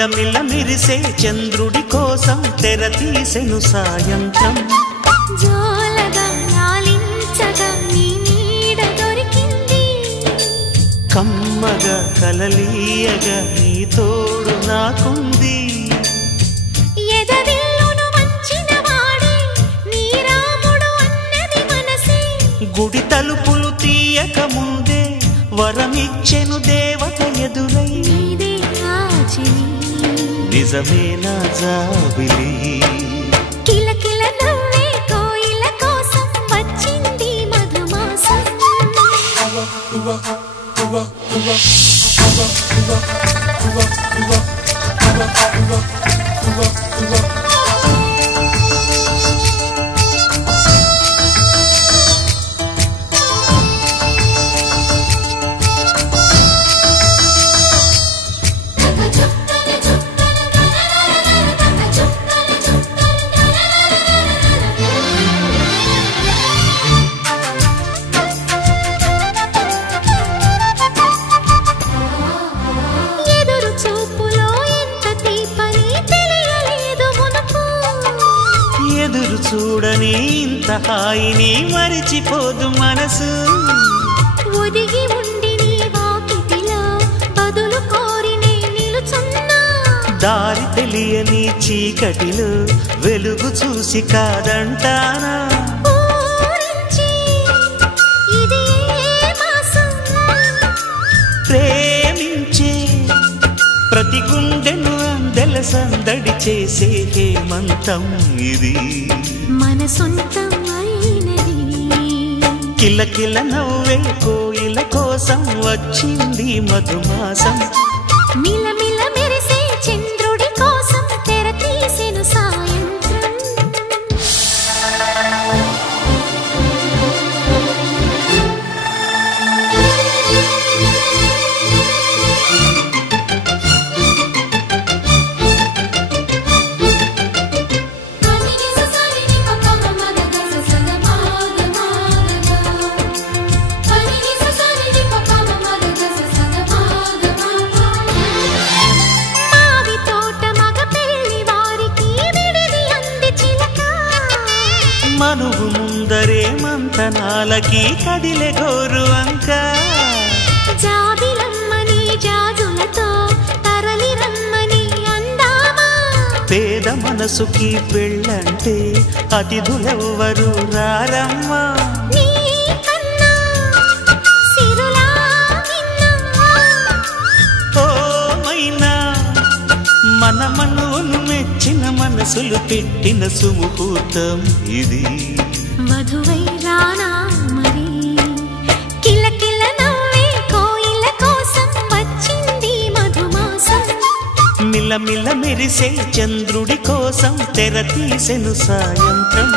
మిలమిల మిరిసే చంద్రుడి కోసం తెర తీసెను సాయంత్రం జోలగా లాలించగా నీ నీడ దొరికింది కమ్మగా కలలీయగా నీ తోడు నాకుంది ఎదవిల్లును వంచిన వాడే నీ రాముడు అన్నది మనసే గుడి తలుపులు తీయక ముందే వరమిచ్చెను దేవత ఎదురై నీదే ఆచని నిజమేనా జాబిలి కిలకిల నవ్వే కోయిల కోసం వచ్చింది మధుమాసం ఎదురు చూపులో ఎంత తీపని తెలియలేదు మునుపు ఎదురు చూడని ఇంత హాయిని మరిచిపోదు మనసు ఒదిగి ఉండి నీ వాకిటిలో బదులు కోరి నే నిలుచున్నా దారి తెలియని చీకటిలో వెలుగు చూసి కాదంటానా ఊరించి ఇది ఏ మాసం ప్రేమించే ప్రతి గుండెను అందెల సందడి చేసే హేమంతం ఇది మన సొంతం అయినది కిలకిల నవ్వే కోయిల కోసం వచ్చింది మధుమాసం మిలమిల మెరిసే చంద్రుడి కోసం తెర తీసెను సాయంత్రం మావి తోట మగ పెళ్లి వారికి విడిది అంది చిలక మనువు ముందరే మంతనాలకి కదిలే గోరు అంక జాబిలమ్మని జాజులతో తరలి రమ్మని అందామా పేద మనసుకి పెళ్ళంటే అతిథులెవ్వరు రారమ్మా నీ కన్నా సిరులా నిన్నా ఓ మైనా మన మనువులు మెచ్చిన మనసులు పెట్టిన సుముహూర్తం ఇది మధువై రానా మరి కిలకిల నవ్వే కోయిల కోసం వచ్చింది మధుమాసం మిలమిల మెరిసే చంద్రుడి కోసం తెర తీసెను సాయంత్రం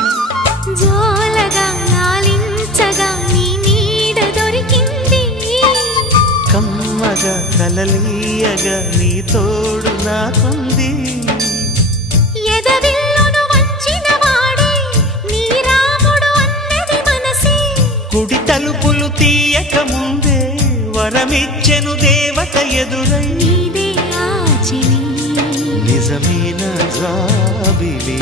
జోలగా లాలించగా నీ నీడ దొరికింది కమ్మగా కలలీయగా నీ తోడు నాకుంది ఎదవిల్లును వంచిన వాడే నీ రాముడు అన్నది మనసే గుడి తలుపులు తీయక ముందే వరమిచ్చెను దేవత ఎదురై నీదే ఆచని నిజమైన జాబిలి